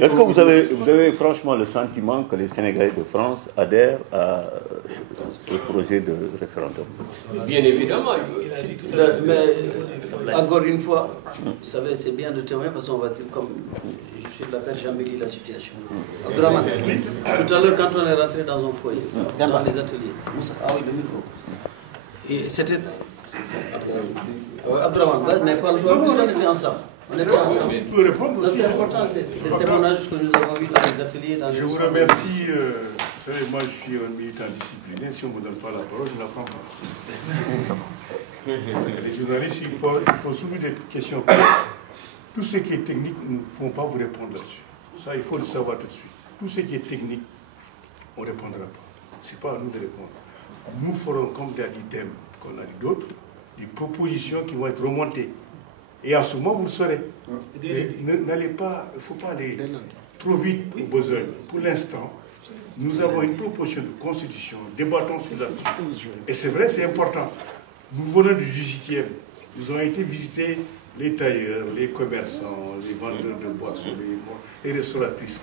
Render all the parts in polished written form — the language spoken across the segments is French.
Est-ce que vous avez franchement le sentiment que les Sénégalais de France adhèrent à ce projet de référendum? Bien évidemment. Mais encore une fois, vous savez, c'est bien de témoigner parce qu'on va dire, comme je suis de la pêche, j'embellis la situation. Abdraman, tout à l'heure, quand on est rentré dans un foyer, dans les ateliers, ah oui, le micro, et c'était. Abdraman, mais parle-toi, parce qu'on était ensemble. On était ensemble. Tu peux répondre aussi. C'est important, c'est les témoignages que nous avons eus dans les ateliers. Dans Je vous remercie. Vous savez, moi je suis un militant discipliné. Si on ne me donne pas la parole, je ne la prends pas. Les journalistes, ils posent souvent des questions. Tout ce qui est technique, nous ne pouvons pas vous répondre là-dessus. Ça, il faut le savoir tout de suite. Tout ce qui est technique, on ne répondra pas. Ce n'est pas à nous de répondre. Nous ferons, comme l'a dit Dem, qu'on a dit d'autres, des propositions qui vont être remontées. Et en ce moment, vous le saurez. N'allez pas, il ne faut pas aller trop vite aux besognes. Pour l'instant, nous avons une proposition de constitution, débattons sur là-dessus. Et c'est vrai, c'est important. Nous venons du 18e. Nous avons été visiter les tailleurs, les commerçants, les vendeurs de boissons, les restauratrices.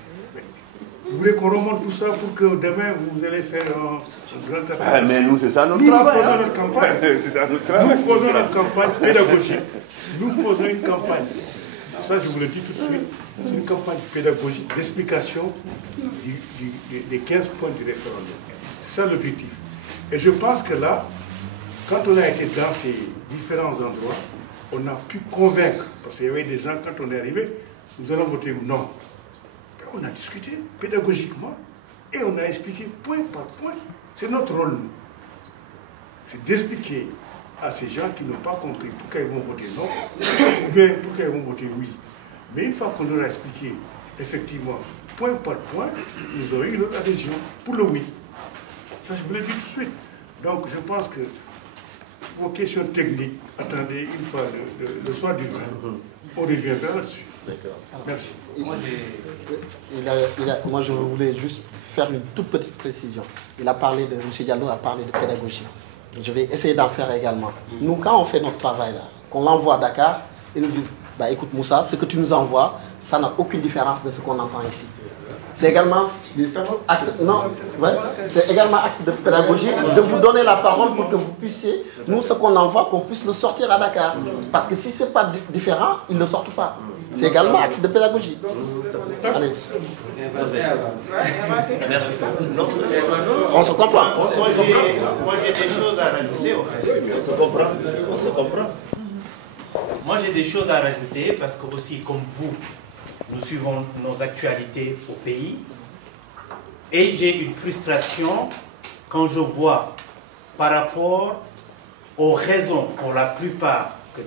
Vous voulez qu'on remonte tout ça pour que demain, vous allez faire un grand appel? Mais nous, c'est ça notre travail. Nous faisons notre campagne. C'est ça notre travail. Nous faisons notre campagne pédagogique. Nous faisons une campagne. Ça, je vous le dis tout de suite. C'est une campagne pédagogique d'explication des 15 points du référendum. C'est ça l'objectif. Et je pense que là, quand on a été dans ces différents endroits, on a pu convaincre, parce qu'il y avait des gens, quand on est arrivé, nous allons voter non. On a discuté pédagogiquement et on a expliqué point par point. C'est notre rôle. C'est d'expliquer à ces gens qui n'ont pas compris pourquoi ils vont voter non ou bien pourquoi ils vont voter oui. Mais une fois qu'on leur a expliqué, effectivement, point par point, nous avons eu notre adhésion pour le oui. Ça, je vous l'ai dit tout de suite. Donc, je pense que vos questions techniques, attendez une fois le soir du 20, on reviendra là-dessus. D'accord. Merci. Moi, je voulais juste faire une toute petite précision. M. Diallo a parlé de pédagogie. Je vais essayer d'en faire également. Nous, quand on fait notre travail, là, qu'on l'envoie à Dakar, ils nous disent, bah, écoute Moussa, ce que tu nous envoies, ça n'a aucune différence de ce qu'on entend ici. C'est également c'est également acte de pédagogie de vous donner la parole pour que vous puissiez, nous, ce qu'on envoie, qu'on puisse le sortir à Dakar. Parce que si ce n'est pas différent, ils ne le sortent pas. C'est également acte de pédagogie. Allez. Merci. On se comprend. Moi j'ai des choses à rajouter au fait. On se comprend. On se comprend. Moi j'ai des choses à rajouter parce que aussi comme vous, nous suivons nos actualités au pays. Et j'ai une frustration quand je vois par rapport aux raisons pour la plupart que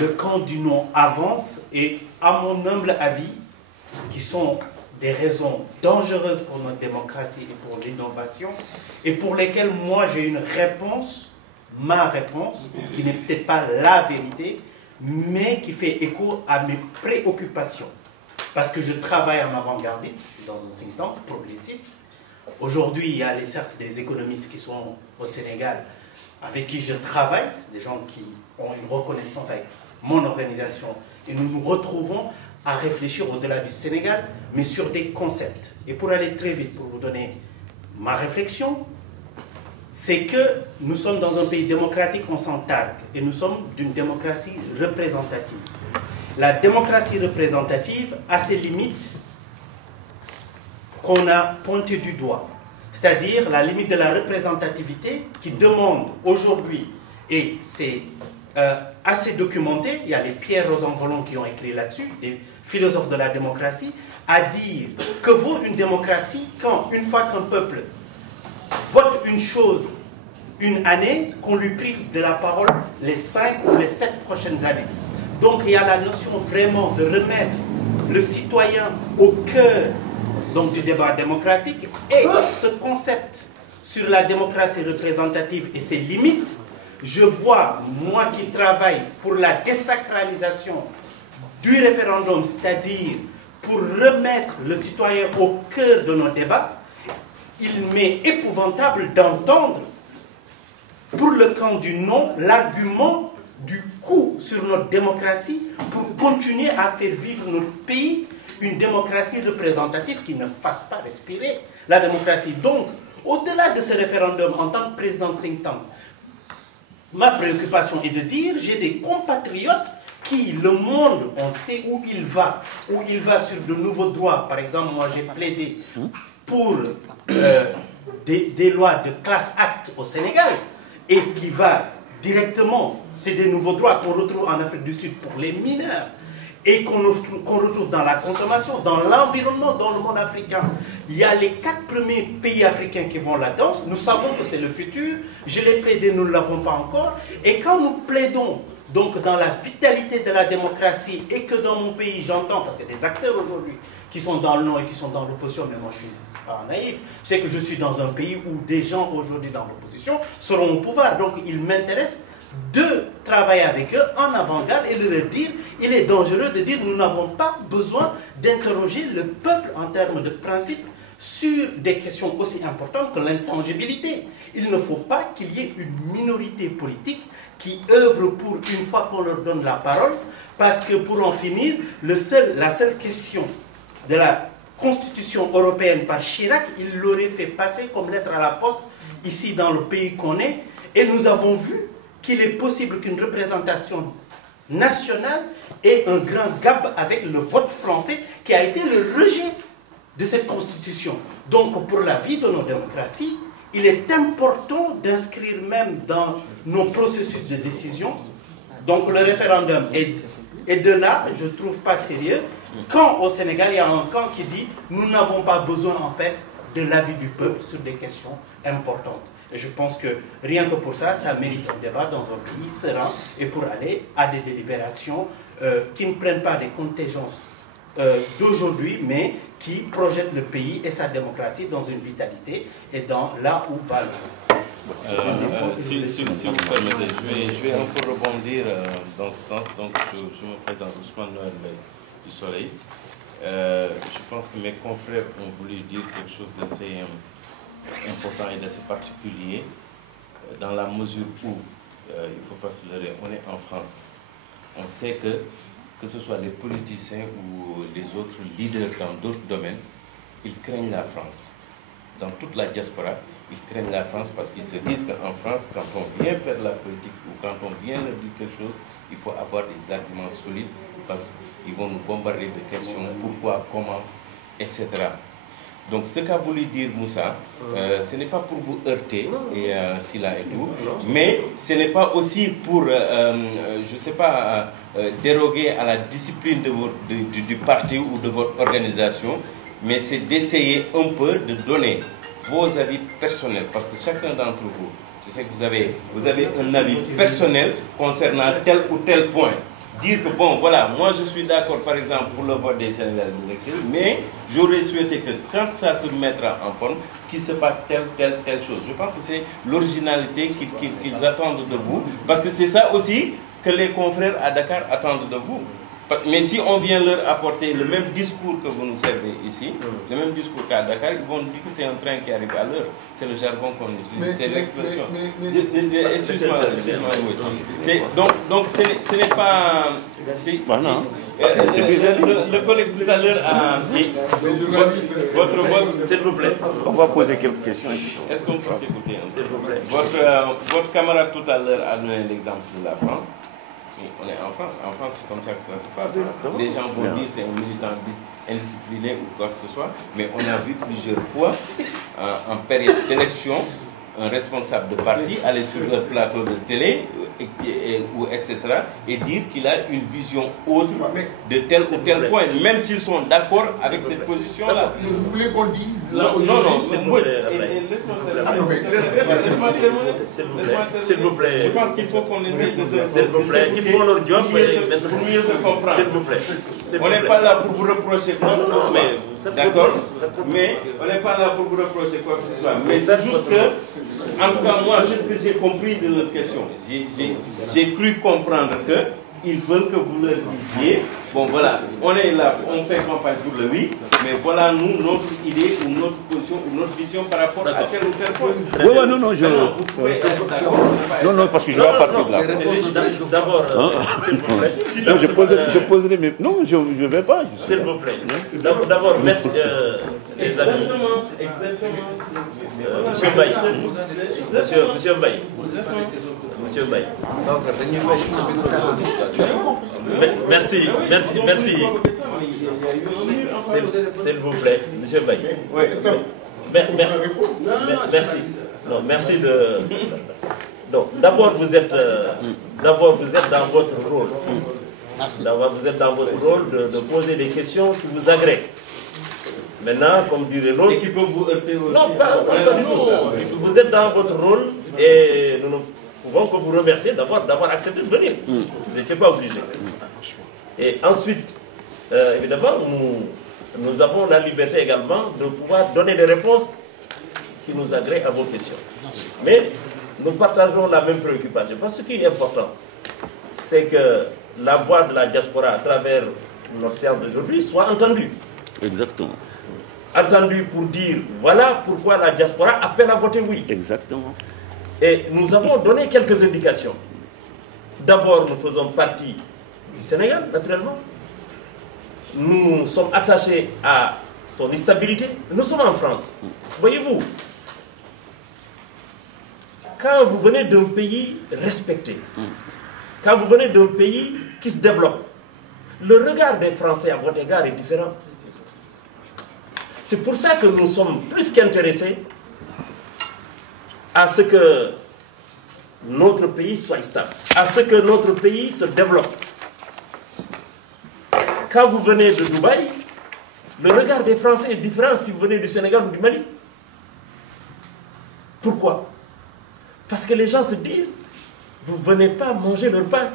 le camp du non avance et à mon humble avis, qui sont des raisons dangereuses pour notre démocratie et pour l'innovation et pour lesquelles moi j'ai une réponse, ma réponse, qui n'est peut-être pas la vérité, mais qui fait écho à mes préoccupations. Parce que je travaille en avant-gardiste, je suis dans un think tank progressiste. Aujourd'hui, il y a certes des économistes qui sont au Sénégal avec qui je travaille, c'est des gens qui ont une reconnaissance avec mon organisation. Et nous nous retrouvons à réfléchir au-delà du Sénégal, mais sur des concepts. Et pour aller très vite, pour vous donner ma réflexion, c'est que nous sommes dans un pays démocratique, on s'en targue, et nous sommes d'une démocratie représentative. La démocratie représentative a ses limites qu'on a pointées du doigt. C'est-à-dire la limite de la représentativité qui demande aujourd'hui, et c'est assez documenté, il y a les Pierre Rosanvallon qui ont écrit là-dessus, des philosophes de la démocratie, à dire que vaut une démocratie quand, une fois qu'un peuple vote une chose une année, qu'on lui prive de la parole les 5 ou les 7 prochaines années. Donc il y a la notion vraiment de remettre le citoyen au cœur donc, du débat démocratique et ce concept sur la démocratie représentative et ses limites. Je vois, moi qui travaille pour la désacralisation du référendum, c'est-à-dire pour remettre le citoyen au cœur de nos débats, il m'est épouvantable d'entendre pour le camp du non l'argument du coup sur notre démocratie pour continuer à faire vivre notre pays une démocratie représentative qui ne fasse pas respirer la démocratie. Donc, au-delà de ce référendum, en tant que président de think tank, ma préoccupation est de dire, j'ai des compatriotes qui, le monde, on sait où il va sur de nouveaux droits. Par exemple, moi j'ai plaidé pour des lois de class act au Sénégal, et qui va directement, c'est des nouveaux droits qu'on retrouve en Afrique du Sud pour les mineurs, et qu'on retrouve dans la consommation, dans l'environnement, dans le monde africain. Il y a les 4 premiers pays africains qui vont là-dedans. Nous savons que c'est le futur. Je l'ai plaidé, nous ne l'avons pas encore. Et quand nous plaidons donc dans la vitalité de la démocratie, et que dans mon pays, j'entends, parce que c'est des acteurs aujourd'hui qui sont dans le non et qui sont dans l'opposition, mais moi je suis pas naïf, c'est que je suis dans un pays où des gens aujourd'hui dans l'opposition seront au pouvoir. Donc il m'intéresse de travailler avec eux en avant-garde et de leur dire, il est dangereux de dire nous n'avons pas besoin d'interroger le peuple en termes de principe sur des questions aussi importantes que l'intangibilité. Il ne faut pas qu'il y ait une minorité politique qui œuvre pour une fois qu'on leur donne la parole, parce que pour en finir, la seule question de la Constitution européenne par Chirac, il l'aurait fait passer comme lettre à la poste ici dans le pays qu'on est, et nous avons vu qu'il est possible qu'une représentation nationale ait un grand gap avec le vote français qui a été le rejet de cette Constitution. Donc pour la vie de nos démocraties, il est important d'inscrire même dans nos processus de décision, donc le référendum. Et de là, je ne trouve pas sérieux quand au Sénégal, il y a un camp qui dit nous n'avons pas besoin en fait de l'avis du peuple sur des questions importantes. Et je pense que rien que pour ça, ça mérite un débat dans un pays serein et pour aller à des délibérations qui ne prennent pas des contingences d'aujourd'hui, mais qui projettent le pays et sa démocratie dans une vitalité et dans là où va le... Si vous permettez, je vais un peu rebondir dans ce sens. Donc, je me présente Ousmane Noël du Soleil. Je pense que mes confrères ont voulu dire quelque chose d'assez important et d'assez particulier, dans la mesure où, il ne faut pas se leurrer, on est en France. On sait que ce soit les politiciens ou les autres leaders dans d'autres domaines, ils craignent la France. Dans toute la diaspora, ils craignent la France parce qu'ils se disent qu'en France, quand on vient faire de la politique ou quand on vient leur dire quelque chose, il faut avoir des arguments solides parce qu'ils vont nous bombarder de questions, pourquoi, comment, etc. Donc ce qu'a voulu dire Moussa, ce n'est pas pour vous heurter, et Sila et tout, mais ce n'est pas aussi pour, je ne sais pas, déroguer à la discipline du parti ou de votre organisation, mais c'est d'essayer un peu de donner vos avis personnels, parce que chacun d'entre vous, je sais que vous avez un avis personnel concernant tel ou tel point. Dire que bon, voilà, moi je suis d'accord par exemple pour le vote des Sénégalais de l'extérieur, mais j'aurais souhaité que quand ça se mettra en forme, qu'il se passe telle chose. Je pense que c'est l'originalité qu'ils attendent de vous, parce que c'est ça aussi que les confrères à Dakar attendent de vous. Mais si on vient leur apporter le même discours que vous nous servez ici, le même discours qu'à Dakar, ils vont dire que c'est un train qui arrive à l'heure. C'est le jargon qu'on utilise, c'est l'expression. Excuse-moi. Donc ce n'est pas... Le collègue tout à l'heure a dit... Votre vote, s'il vous plaît. On va poser quelques questions. Est-ce qu'on peut s'écouter? S'il vous plaît. Votre camarade tout à l'heure a donné l'exemple de la France. On est en France, c'est comme ça que ça se passe. Les gens vont dire c'est un militant indiscipliné ou quoi que ce soit, mais on a vu plusieurs fois, en période d'élection, un responsable de parti aller sur un plateau de télé, etc., et dire qu'il a une vision autre de tel ou tel point, même s'ils sont d'accord avec cette position-là. Vous voulez qu'on dise là Non, s'il vous plaît. Je pense qu'il faut qu'on essaie de se... S'il vous plaît, ils font leur job, pour mieux se comprendre. S'il vous plaît. On n'est pas là pour vous reprocher quoi que ce soit. D'accord? Mais on n'est pas là pour vous reprocher quoi que ce soit. Mais c'est juste que, en tout cas, moi, c'est ce que j'ai compris de leur question. J'ai cru comprendre qu'ils veulent que vous leur disiez Bon voilà, on est là, on fait campagne pour le oui, mais voilà nous, notre idée ou notre position ou notre vision par rapport à tel ou tel point. Oui, non, non, non, parce que je vais partir de là. D'abord, s'il vous plaît. Non, je poserai mes... Non, je ne vais pas. S'il vous plaît. D'abord, merci les amis. Monsieur Mbaye. Monsieur Mbaye. Monsieur Mbaye. Merci. S'il vous plaît, Monsieur Mbaye. Merci. Non, merci de... Donc, d'abord, vous êtes dans votre rôle. D'abord, vous êtes dans votre rôle de poser des questions qui vous agréent. Maintenant, comme dirait l'autre... Et qui peuvent vous heurter aussi. Non, pas du tout. Vous êtes dans votre rôle et nous ne pouvons que vous remercier d'avoir accepté de venir. Vous n'étiez pas obligé. Et ensuite, évidemment, nous avons la liberté également de pouvoir donner des réponses qui nous agréent à vos questions. Mais nous partageons la même préoccupation. Parce que ce qui est important, c'est que la voix de la diaspora à travers notre séance d'aujourd'hui soit entendue. Exactement. Entendue pour dire, voilà pourquoi la diaspora appelle à voter oui. Exactement. Et nous avons donné quelques indications. D'abord, nous faisons partie du Sénégal, naturellement. Nous sommes attachés à son stabilité. Nous sommes en France. Voyez-vous, quand vous venez d'un pays respecté, quand vous venez d'un pays qui se développe, le regard des Français à votre égard est différent. C'est pour ça que nous sommes plus qu'intéressés à ce que notre pays soit stable, à ce que notre pays se développe. Quand vous venez de Dubaï, le regard des Français est différent si vous venez du Sénégal ou du Mali. Pourquoi? Parce que les gens se disent, vous ne venez pas manger leur pain.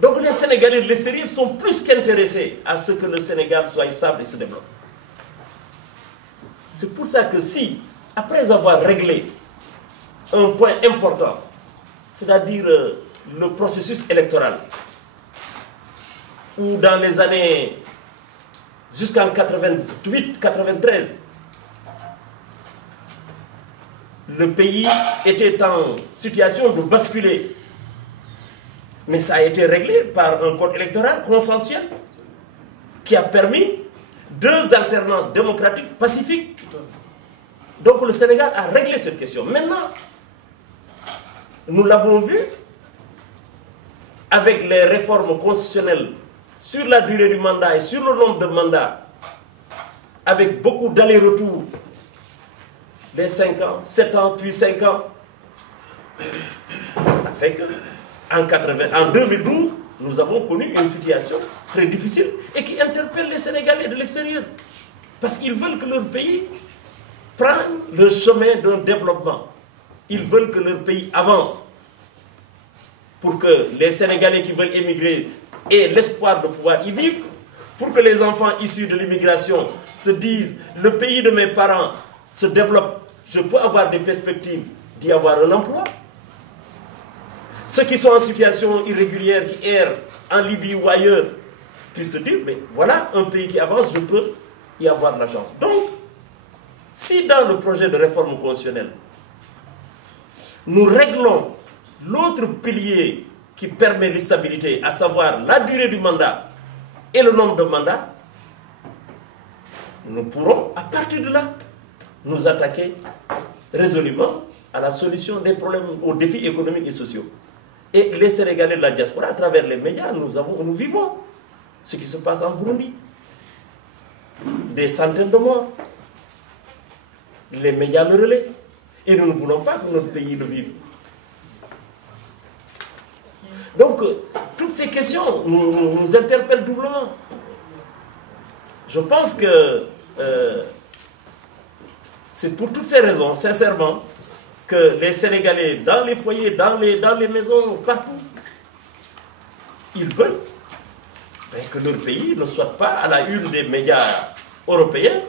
Donc les Sénégalais de l'extérieur sont plus qu'intéressés à ce que le Sénégal soit stable et se développe. C'est pour ça que si, après avoir réglé un point important, c'est-à-dire le processus électoral, où dans les années jusqu'en 88-93, le pays était en situation de basculer. Mais ça a été réglé par un code électoral consensuel qui a permis deux alternances démocratiques pacifiques. Donc le Sénégal a réglé cette question. Maintenant, nous l'avons vu avec les réformes constitutionnelles sur la durée du mandat et sur le nombre de mandats, avec beaucoup d'allers-retours, les 5 ans, 7 ans, puis 5 ans, avec, en 2012, nous avons connu une situation très difficile et qui interpelle les Sénégalais de l'extérieur. Parce qu'ils veulent que leur pays prenne le chemin d'un développement. Ils veulent que leur pays avance. Pour que les Sénégalais qui veulent émigrer aient l'espoir de pouvoir y vivre. Pour que les enfants issus de l'immigration se disent, le pays de mes parents se développe, je peux avoir des perspectives d'y avoir un emploi. Ceux qui sont en situation irrégulière, qui errent en Libye ou ailleurs, puissent se dire, mais voilà un pays qui avance, je peux y avoir de la chance. Donc, si dans le projet de réforme constitutionnelle, nous réglons l'autre pilier qui permet l'instabilité, à savoir la durée du mandat et le nombre de mandats, nous pourrons, à partir de là, nous attaquer résolument à la solution des problèmes, aux défis économiques et sociaux. Et les Sénégalais de la diaspora, à travers les médias, nous vivons ce qui se passe en Burundi. Des centaines de morts. Les médias le relaient. Et nous ne voulons pas que notre pays le vive. Donc, toutes ces questions nous interpellent doublement. Je pense que c'est pour toutes ces raisons, sincèrement, que les Sénégalais, dans les foyers, dans les maisons, partout, ils veulent que leur pays ne soit pas à la une des médias européens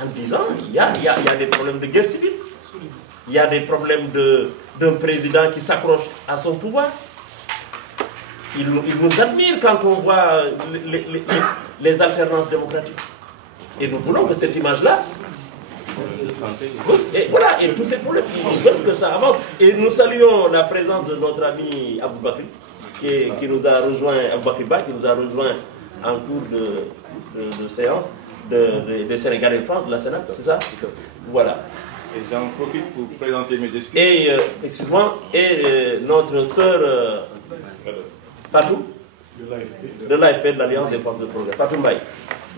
en disant il y a des problèmes de guerre civile, il y a des problèmes d'un président qui s'accroche à son pouvoir, ils nous admirent quand on voit les alternances démocratiques. Et nous voulons que cette image-là, et voilà, et tous ces problèmes, ils veulent que ça avance. Et nous saluons la présence de notre ami Abou Bakri, qui nous a rejoint, Abou Bakri Ba, qui nous a rejoint en cours de séance de Sénégal et France, de la Sénat, c'est ça? Voilà. Et j'en profite pour présenter mes excuses. Et, excuse-moi, et notre sœur Fatou, de l'AFP, de l'Alliance des Forces de Progrès, Fatou Mbaye.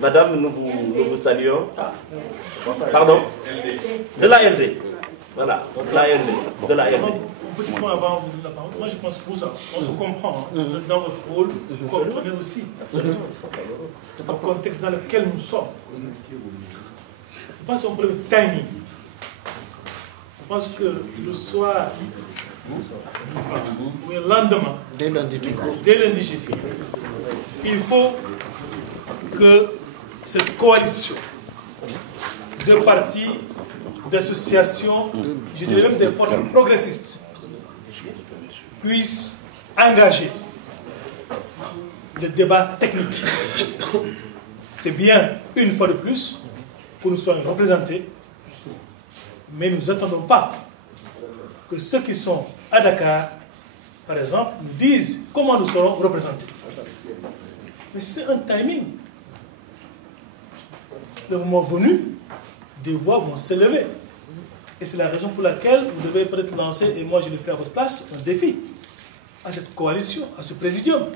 Madame, nous vous saluons. Pardon? De l'AND. Voilà, de l'AND. Un petit point avant de la parole. Moi, je pense que pour ça, on se comprend. Hein. Vous êtes dans votre rôle, vous comprenez aussi le contexte dans lequel nous sommes. Je pense que c'est un problème de timing. Je pense que le soir, ou le lendemain, dès lundi jeudi, il faut que cette coalition de partis, d'associations, je dirais même des forces progressistes, puisse engager le débat technique. C'est bien, une fois de plus, que nous soyons représentés, mais nous n'attendons pas que ceux qui sont à Dakar, par exemple, nous disent comment nous serons représentés. Mais c'est un timing. Le moment venu, des voix vont s'élever. Et c'est la raison pour laquelle vous devez peut-être lancer, et moi je le fais à votre place, un défi à cette coalition, à ce présidium,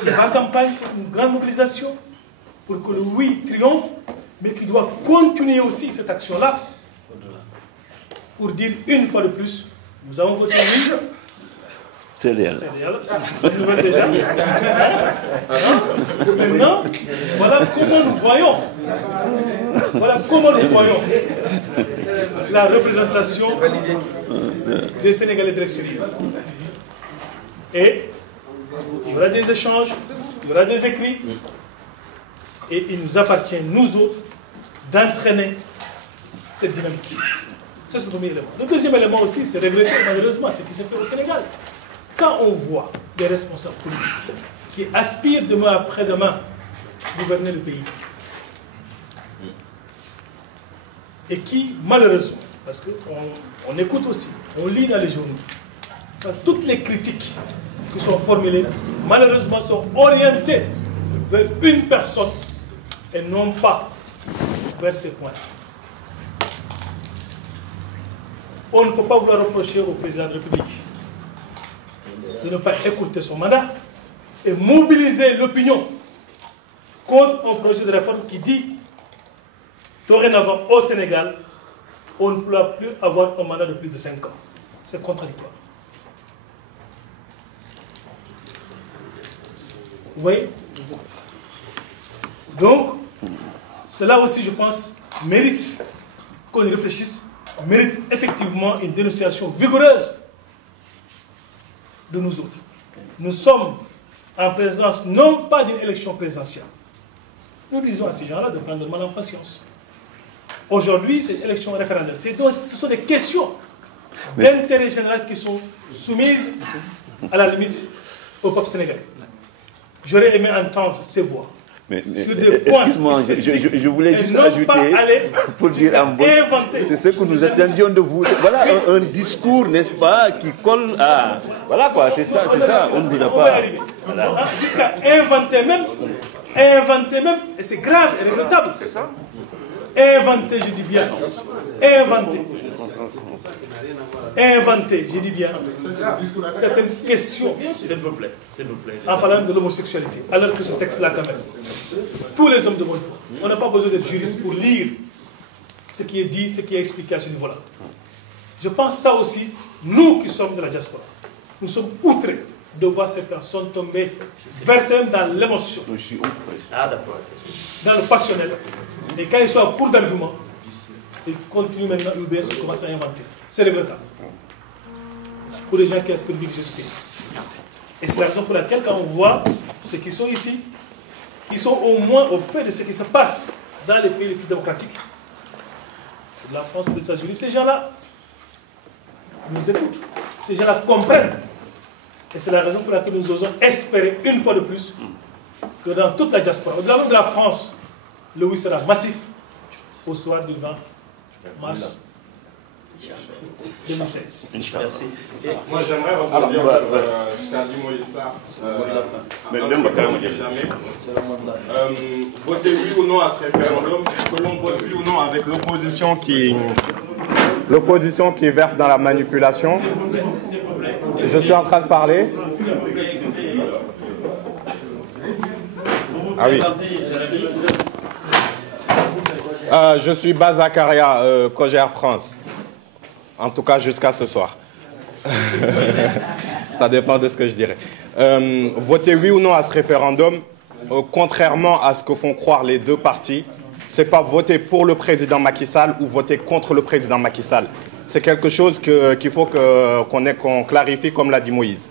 qui va en campagne pour une grande mobilisation, pour que le oui triomphe, mais qui doit continuer aussi cette action-là, pour dire une fois de plus, nous avons voté oui. C'est réel. C'est réel, c'est une nouvelle déjà. Maintenant, voilà comment nous voyons. Voilà comment nous voyons la représentation des Sénégalais de l'extérieur. Et il y aura des échanges, il y aura des écrits, et il nous appartient, nous autres, d'entraîner cette dynamique. Ça, c'est le premier élément. Le deuxième élément aussi, c'est regretter malheureusement ce qui s'est fait au Sénégal. Quand on voit des responsables politiques qui aspirent demain après-demain gouverner le pays, et qui, malheureusement, parce qu'on écoute aussi, on lit dans les journaux, toutes les critiques qui sont formulées, malheureusement, sont orientées vers une personne et non pas vers ces points. On ne peut pas vouloir reprocher au président de la République de ne pas écouter son mandat et mobiliser l'opinion contre un projet de réforme qui dit dorénavant au Sénégal, on ne pourra plus avoir un mandat de plus de 5 ans. C'est contradictoire. Vous voyez? Donc, cela aussi, je pense, mérite qu'on y réfléchisse, mérite effectivement une dénonciation vigoureuse de nous autres. Nous sommes en présence non pas d'une élection présidentielle. Nous disons à ces gens-là de prendre mal en patience. Aujourd'hui, c'est une élection référendaire. Ce sont des questions d'intérêt général qui sont soumises, à la limite, au peuple sénégalais. J'aurais aimé entendre ces voix. Sur des points spécifiques. Je voulais juste ajouter, pour dire en bon, c'est ce que nous attendions de vous. Voilà un discours, n'est-ce pas, qui colle à... Voilà quoi, c'est ça, on ne vous a pas... Voilà. Jusqu'à inventer même, et c'est grave et regrettable. C'est ça. Inventer, je dis bien. Inventer, je dis bien. Certaines questions, s'il vous plaît. En parlant de l'homosexualité, alors que ce texte-là, quand même, tous les hommes de bonne foi, on n'a pas besoin d'être juriste pour lire ce qui est dit, ce qui est expliqué à ce niveau-là. Je pense ça aussi, nous qui sommes de la diaspora, nous sommes outrés de voir ces personnes tomber, versées dans l'émotion, dans le passionnel. Et quand ils sont à court d'arguments, ils continuent maintenant, UBS commence à inventer. C'est regrettable. Pour les gens qui aspirent à diriger ce pays. Et c'est la raison pour laquelle, quand on voit ceux qui sont ici, qui sont au moins au fait de ce qui se passe dans les pays les plus démocratiques, la France, les États-Unis, ces gens-là nous écoutent. Ces gens-là comprennent Et c'est la raison pour laquelle nous osons espérer une fois de plus que dans toute la diaspora, au-delà même de la France, le oui sera massif au soir du 20 mars 2016. Merci. Moi, j'aimerais rebondir sur Kadi Moïsa. Voter oui ou non à ce référendum, que l'on vote oui ou non avec l'opposition qui verse dans la manipulation. Je suis en train de parler. Ah oui. Je suis Baz Zakaria, Cogère France. En tout cas, jusqu'à ce soir. Ça dépend de ce que je dirais. Voter oui ou non à ce référendum, contrairement à ce que font croire les deux partis, c'est pas voter pour le président Macky Sall ou voter contre le président Macky Sall. C'est quelque chose qu'il faut qu'on clarifie, comme l'a dit Moïse.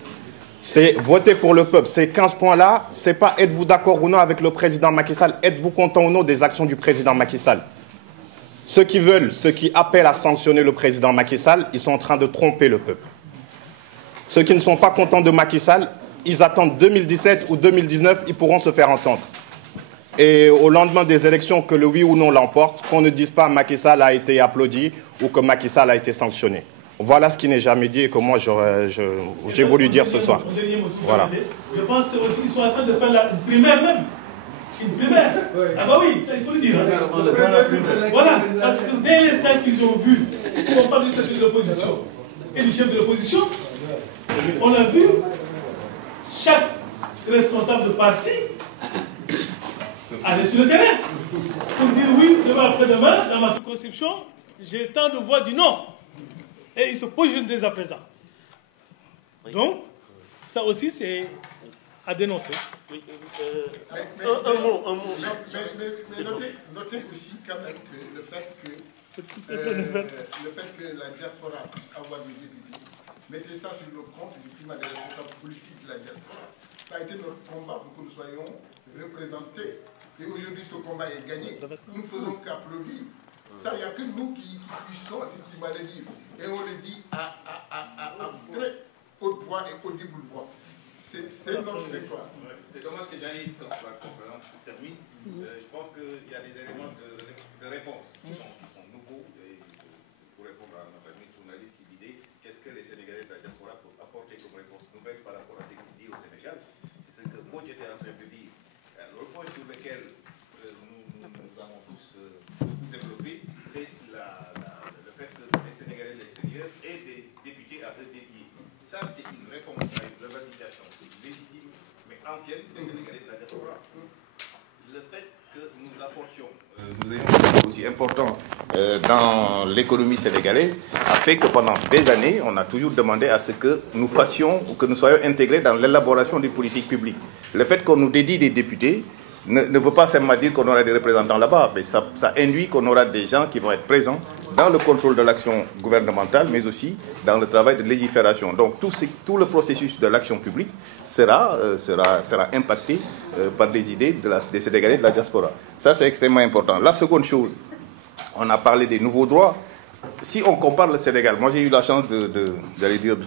C'est voter pour le peuple. Ces 15 points-là, c'est pas êtes-vous d'accord ou non avec le président Macky Sall, êtes-vous content ou non des actions du président Macky Sall. Ceux qui appellent à sanctionner le président Macky Sall, ils sont en train de tromper le peuple. Ceux qui ne sont pas contents de Macky Sall, ils attendent 2017 ou 2019, ils pourront se faire entendre. Et au lendemain des élections, que le oui ou non l'emporte, qu'on ne dise pas Macky Sall a été applaudi ou que Macky Sall a été sanctionné. Voilà ce qui n'est jamais dit et que moi j'ai voulu dire ce soir. Voilà. Je pense aussi qu'ils sont en train de faire la primaire même. Une primaire. Ah bah oui, ça il faut le dire. Voilà, parce que dès l'instant qu'ils ont vu qu'on parle du chef de l'opposition et du chef de l'opposition, on a vu chaque responsable de parti aller sur le terrain pour dire oui, demain après-demain, dans ma circonscription, j'ai tant de voix du non. Et ils se positionnent dès à présent. Donc, ça aussi, c'est à dénoncer. Un mot. Mais notez aussi quand même que le fait que la diaspora puisse avoir des députés, mettez ça sur le compte du climat des responsables politiques de la diaspora. Ça a été notre combat pour que nous soyons représentés. Et aujourd'hui, ce combat est gagné. Nous ne faisons qu'applaudir. Ça, il n'y a que nous qui puissons effectivement le dire. Et on le dit à très haute voix et audible voix. C'est notre victoire. C'est dommage que Jaïd, quand la conférence se termine, je pense qu'il y a des éléments de réponse qui sont nouveaux. Et pour répondre à notre ami journaliste qui disait qu'est-ce que les Sénégalais de la diaspora peuvent apporter comme réponse nouvelle par rapport à ce qui se dit au Sénégal. C'est ce que moi j'étais en train de dire. Le point sur lequel nous avons tous développé, c'est le fait que les Sénégalais de l'extérieur aient des députés à eux dédiés. Ça, c'est une réponse à une revendication légitime, mais ancienne des Sénégalais de la diaspora. Le fait que nous apportions, nous ayons un aussi important dans l'économie sénégalaise, a fait que pendant des années, on a toujours demandé à ce que nous fassions ou que nous soyons intégrés dans l'élaboration des politiques publiques. Le fait qu'on nous dédie des députés ne veut pas seulement dire qu'on aura des représentants là-bas, mais ça induit qu'on aura des gens qui vont être présents dans le contrôle de l'action gouvernementale, mais aussi dans le travail de légifération. Donc tout le processus de l'action publique sera impacté par des idées des Sénégalais de la diaspora. Ça, c'est extrêmement important. La seconde chose, on a parlé des nouveaux droits. Si on compare le Sénégal, moi j'ai eu la chance de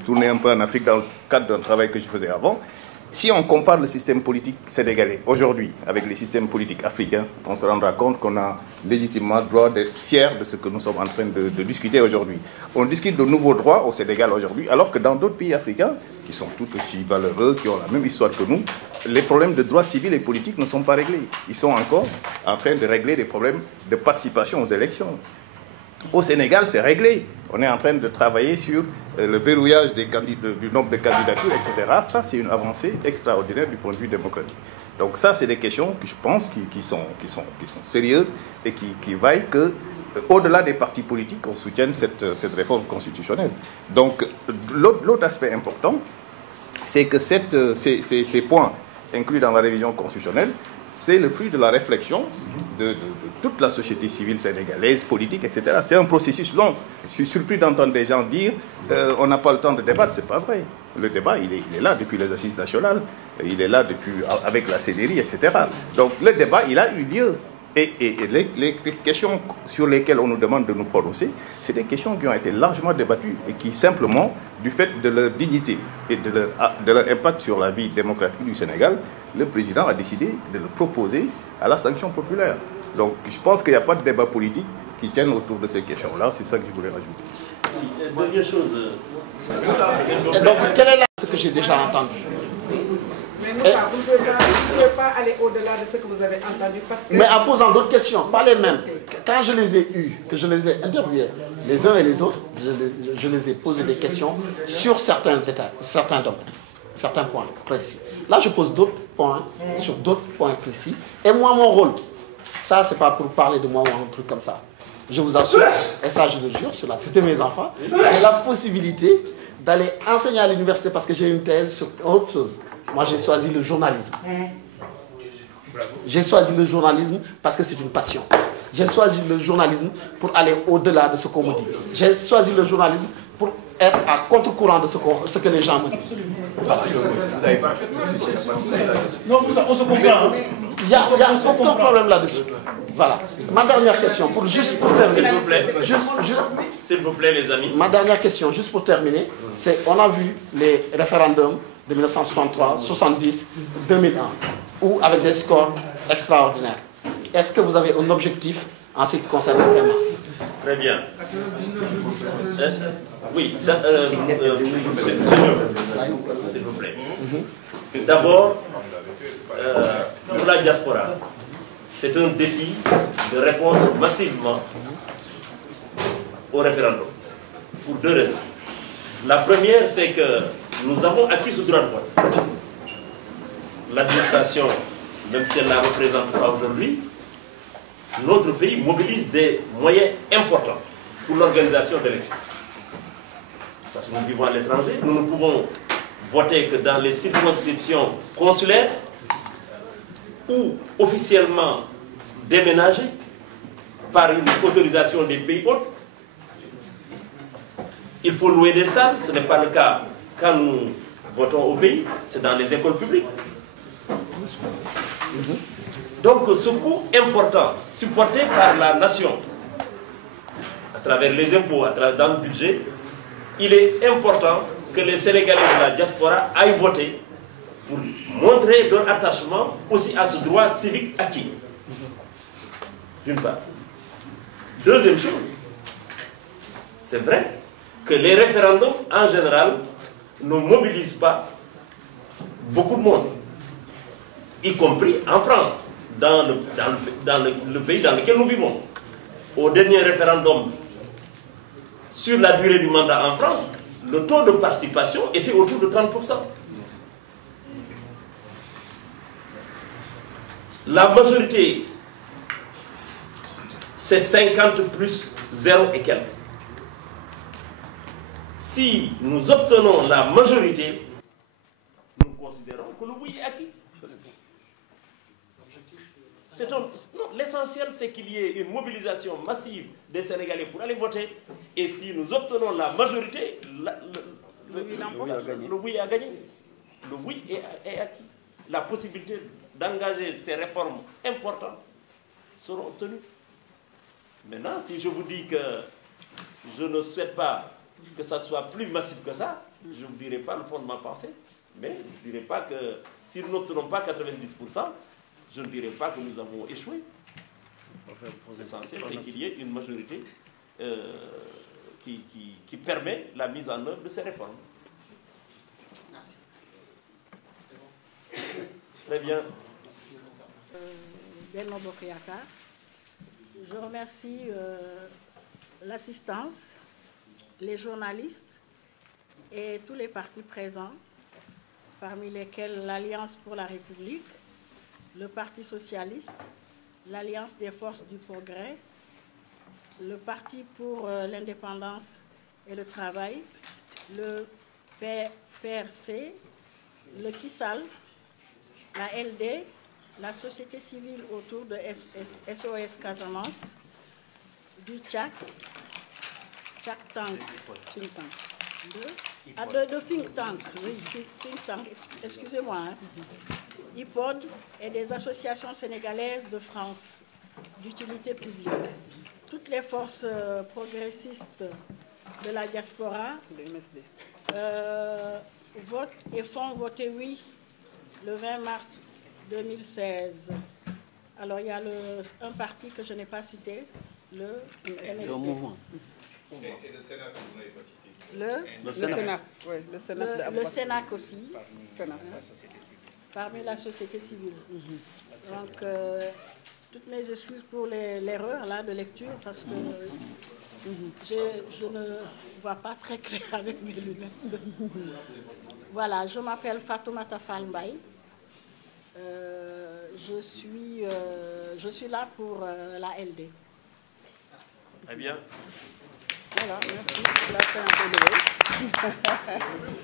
tourner un peu en Afrique dans le cadre d'un travail que je faisais avant. Si on compare le système politique sénégalais aujourd'hui avec les systèmes politiques africains, on se rendra compte qu'on a légitimement le droit d'être fiers de ce que nous sommes en train de discuter aujourd'hui. On discute de nouveaux droits au Sénégal aujourd'hui, alors que dans d'autres pays africains, qui sont tout aussi valeureux, qui ont la même histoire que nous, les problèmes de droits civils et politiques ne sont pas réglés. Ils sont encore en train de régler des problèmes de participation aux élections. Au Sénégal, c'est réglé. On est en train de travailler sur le verrouillage du nombre de candidatures, etc. Ça, c'est une avancée extraordinaire du point de vue démocratique. Donc ça, c'est des questions que je pense qui sont sérieuses et qui vaillent que, au-delà des partis politiques, on soutienne cette réforme constitutionnelle. Donc, l'autre aspect important, c'est que ces points inclus dans la révision constitutionnelle, c'est le fruit de la réflexion de toute la société civile sénégalaise, politique, etc. C'est un processus long. Je suis surpris d'entendre des gens dire on n'a pas le temps de débattre. C'est pas vrai. Le débat, il est là depuis les assises nationales. Il est là depuis avec la CDRI, etc. Donc le débat, il a eu lieu. Et les questions sur lesquelles on nous demande de nous prononcer, c'est des questions qui ont été largement débattues et qui, simplement, du fait de leur dignité et de leur impact sur la vie démocratique du Sénégal, le président a décidé de le proposer à la sanction populaire. Donc, je pense qu'il n'y a pas de débat politique qui tienne autour de ces questions-là. C'est ça que je voulais rajouter. Dernière chose. Donc, quelle est ce que j'ai déjà entendu? Mais Moussa, vous ne pouvez pas aller au-delà de ce que vous avez entendu. Parce que... Mais en posant d'autres questions, pas les mêmes. Quand je les ai eus, que je les ai interviewés, les uns et les autres, je les ai posé des questions sur certains détails, certains domaines, certains points précis. Là, je pose d'autres points sur d'autres points précis. Et moi, mon rôle, ça, c'est pas pour parler de moi ou un truc comme ça. Je vous assure, et ça, je le jure, sur la tête de mes enfants, j'ai la possibilité d'aller enseigner à l'université parce que j'ai une thèse sur autre chose. Moi, j'ai choisi le journalisme. J'ai choisi le journalisme parce que c'est une passion. J'ai choisi le journalisme pour aller au-delà de ce qu'on me dit. J'ai choisi le journalisme pour être à contre-courant de ce que les gens me disent. Voilà. Vous n'avez pas fait non, on se comprend. Il n'y a aucun problème là-dessus. Voilà. Ma dernière question, juste pour terminer. S'il vous plaît. S'il vous plaît, les amis. Ma dernière question, juste pour terminer, c'est on a vu les référendums de 1963, 70, 2001, ou avec des scores extraordinaires. Est-ce que vous avez un objectif en ce qui concerne le 20 mars? Très bien. Oui, s'il vous plaît. D'abord, pour la diaspora, c'est un défi de répondre massivement au référendum, pour deux raisons. La première, c'est que nous avons acquis ce droit de vote. L'administration, même si elle ne la représente pas aujourd'hui, notre pays mobilise des moyens importants pour l'organisation d'élections. Parce que nous vivons à l'étranger, nous ne pouvons voter que dans les circonscriptions consulaires ou officiellement déménagées par une autorisation des pays hôtes. Il faut louer des salles, ce n'est pas le cas quand nous votons au pays, c'est dans les écoles publiques. Donc ce coût important, supporté par la nation, à travers les impôts, dans le budget, il est important que les Sénégalais de la diaspora aillent voter pour montrer leur attachement aussi à ce droit civique acquis. D'une part. Deuxième chose, c'est vrai que les référendums, en général, ne mobilisent pas beaucoup de monde, y compris en France, dans le pays dans lequel nous vivons. Au dernier référendum sur la durée du mandat en France, le taux de participation était autour de 30%. La majorité, c'est 50 plus 0 et quelques. Si nous obtenons la majorité, nous considérons que le oui est acquis. L'essentiel, c'est qu'il y ait une mobilisation massive des Sénégalais pour aller voter. Et si nous obtenons la majorité, le oui a gagné. Le oui est acquis. La possibilité d'engager ces réformes importantes seront obtenues. Maintenant, si je vous dis que je ne souhaite pas que ça soit plus massif que ça, je ne vous dirai pas le fond de ma pensée, mais je ne dirai pas que si nous n'obtenons pas 90%, je ne dirai pas que nous avons échoué. L'essentiel, c'est qu'il y ait une majorité qui permet la mise en œuvre de ces réformes. Merci. Très bien. Benno Bokk Yakaar. Je remercie l'assistance, les journalistes et tous les partis présents, parmi lesquels l'Alliance pour la République, le Parti socialiste, l'Alliance des forces du progrès, le Parti pour l'indépendance et le travail, le PRC, le KISAL, la LD, la société civile autour de SOS Casamance, du Tchad, Tank, Think Tank, de Think Tank, oui, Think Tank, excusez-moi, IPOD et des associations sénégalaises de France. d'utilité publique. Toutes les forces progressistes de la diaspora votent et font voter oui le 20 mars 2016. Alors, il y a un parti que je n'ai pas cité, le MSD. Le mouvement. Et le Sénat que vous n'avez pas cité. Le Sénat. Oui, le Sénat aussi. Parmi la société civile. Donc, toutes mes excuses pour l'erreur là de lecture parce que je ne vois pas très clair avec mes lunettes. Voilà, je m'appelle Fatoumata Fall Mbaye. Je suis là pour la LD. Très bien. Voilà, merci. Là, c'est un peu levé.